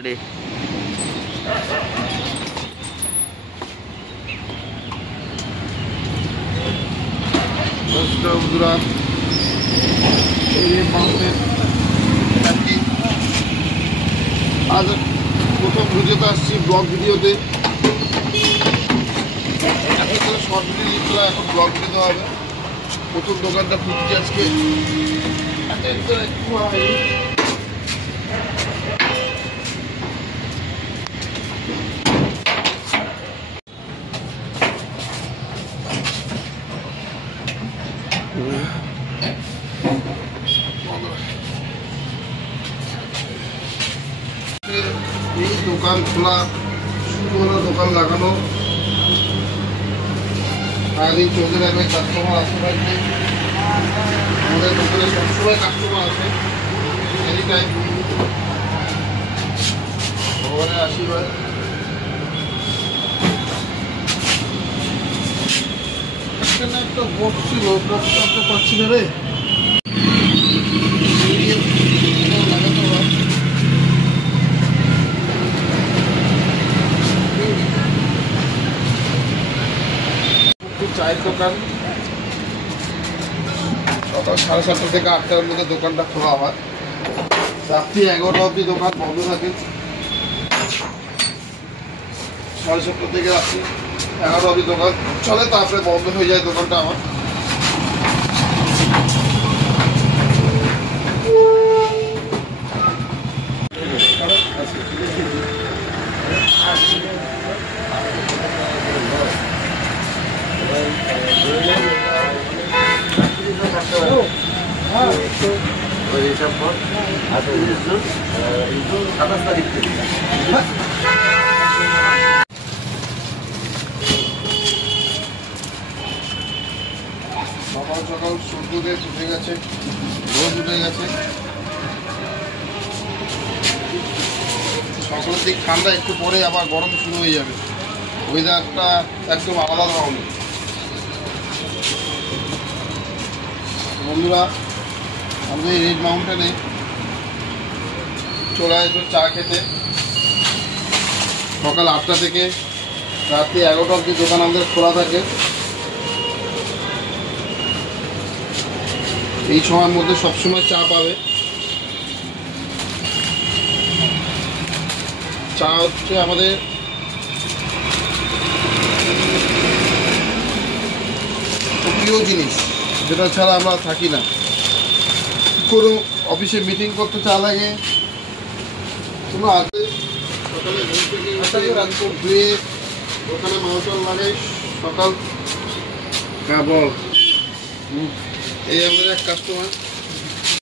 Ready. বন্ধুরা আজ প্রথম ভিডিওতে আসছি, ব্লগ ভিডিওতে। শর্ট ভিডিও এখন ব্লগ ভিডিও দেওয়া হবে। প্রথম দোকানটা খুঁজছি আজকে। এই দোকান খোলা, শুরু দোকান লাগানো, সারাদিন চলতে থাকবে। কাস্টমার আসতে থাকবে। আমাদের দোকানে সবসময় কাস্টমার আসে, এনি টাইম। ভগবানের আশীর্বাদ। একটা বোট ছিল, বোটটা তো পাচ্ছি না রে। চায়ের দোকান সকাল 7:30 থেকে 8টার মধ্যে দোকানটা খোলা হয়। রাত্রি 11টা অবধি দোকান বন্ধ থাকে। 7:30 থেকে রাত্রি 11টা অবধি দোকান চলে, তারপরে বন্ধ হয়ে যায় দোকানটা আমার। সকাল সকাল সূর্যোদয় উঠে গেছে, রোদ উঠে গেছে। সকালের দিক ঠান্ডা, একটু পরে আবার গরম শুরু হয়ে যাবে। ওয়েদারটা একদম আলাদা ধরনের। বন্ধুরা, আমাদের রেড মাউন্টেনে চলে আসবে চা খেতে। সকাল 8টা থেকে রাত্রি 11টা অবধি দোকান আমাদের খোলা থাকে। এই সময়ের মধ্যে সবসময় চা পাবে। চা হচ্ছে আমাদের প্রিয় জিনিস, যেটা ছাড়া আমরা থাকি না। কোনো অফিসে মিটিং করতে চা লাগে, কোনো আসে সকালে ঘুম থেকে রাজপুর ধুয়ে ওখানে মাউটাল লাগে সকাল। হ্যাঁ বল। এই আমাদের এক কাস্টমার।